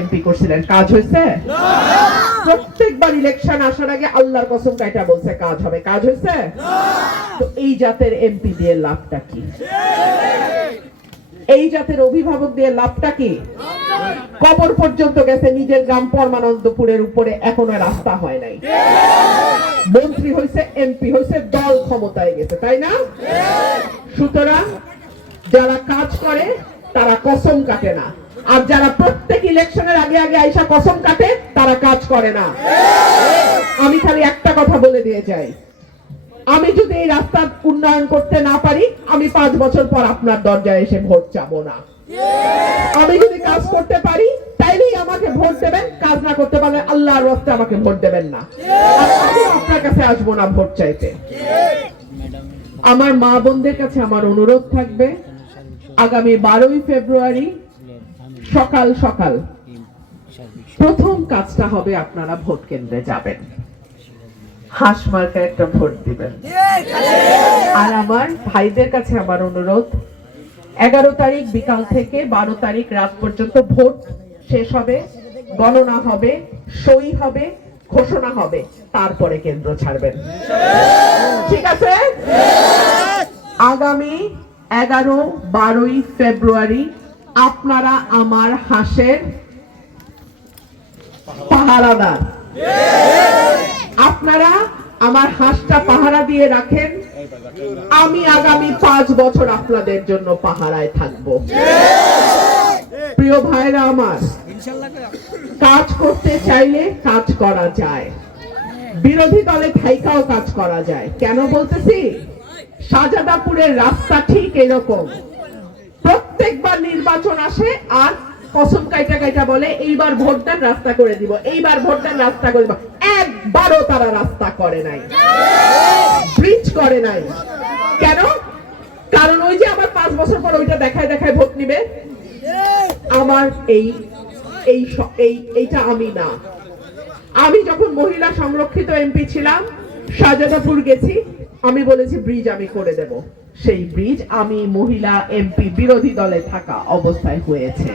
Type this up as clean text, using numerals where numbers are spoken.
MP করছিলেন, কাজ হয়েছে? প্রত্যেকবার ইলেকশন আসার আগে আল্লাহর কসম কাইটা বলছে কাজ হবে, কাজ হয়েছে? তো এই জাতের এমপি দিয়ে লাভটা কি? এই জাতের অভিভাবক দিয়ে লাভটা কি? কবর পর্যন্ত গেছে, নিজের গ্রাম পরমানন্দপুরের উপরে এখনো রাস্তা হয় নাই। মন্ত্রী হয়েছে, এমপি হয়েছে, দল ক্ষমতায় গেছে, তাই না? সুতরাং যারা কাজ করে তারা কসম কাটে না, আর যারা প্রত্যেক ইলেকশনের আগে আগে আইসা কসম কাটে তারা কাজ করে না। আমি খালি একটা কথা বলে দিয়ে যাই, আমি যদি এই রাস্তার উন্নয়ন করতে না পারি, আমি 5 বছর পর আপনার দরজায় এসে ভোট চাবো না। আমি যদি কাজ করতে পারি তাইলেই আমাকে ভোট দেবেন, কাজ না করতে পারলে আল্লাহর রাস্তায় আমাকে ভোট দেবেন না। আমি আপনার কাছে আসবো না ভোট চাইতে। আমার মা বোনদের কাছে আমার অনুরোধ থাকবে, আগামী 12ই ফেব্রুয়ারি সকাল সকাল প্রথম কাজটা হবে আপনারা ভোট কেন্দ্রে যাবেন, হাঁস মার্কায় একটা ভোট দিবেন। আর আমার ভাইদের কাছে আমার অনুরোধ, 11 তারিখ বিকাল থেকে 12 তারিখ রাত পর্যন্ত ভোট শেষ হবে, গণনা হবে, সই হবে, ঘোষণা হবে, তারপরে কেন্দ্র ছাড়বেন। ঠিক আছে? আগামী 11-12ই ফেব্রুয়ারি আপনারা আমার হাঁসের পাহারাদার। আপনারা আমার হাঁসটা পাহারা দিয়ে রাখেন, আমি আগামী 5 বছর আপনাদের জন্য পাহারায় থাকব। প্রিয় ভাইরা আমার, কাজ করতে চাইলে কাজ করা যায়, বিরোধী দলে থাইকাও কাজ করা যায়। কেন বলতেছি? শাহজাদাপুরের রাস্তা ঠিক এরকম, প্রত্যেকবার নির্বাচন আসে আর কসম কাইটা কাইটা বলে এইবার ভোট দেন রাস্তা করে দিব, এইবার ভোট দেন রাস্তা করে দিব। একবারও তারা রাস্তা করে নাই, ব্রিজ করে নাই। কেন? কারণ ওই যে আবার 5 বছর পর ওইটা দেখায় দেখায় ভোট নিবে। আমার এইটা আমি না। আমি যখন মহিলা সংরক্ষিত এমপি ছিলাম, শাহজাদাপুর গেছি, আমি বলেছি ব্রিজ আমি করে দেব। সেই ব্রিজ আমি মহিলা এমপি বিরোধী দলে থাকা অবস্থায় হয়েছে।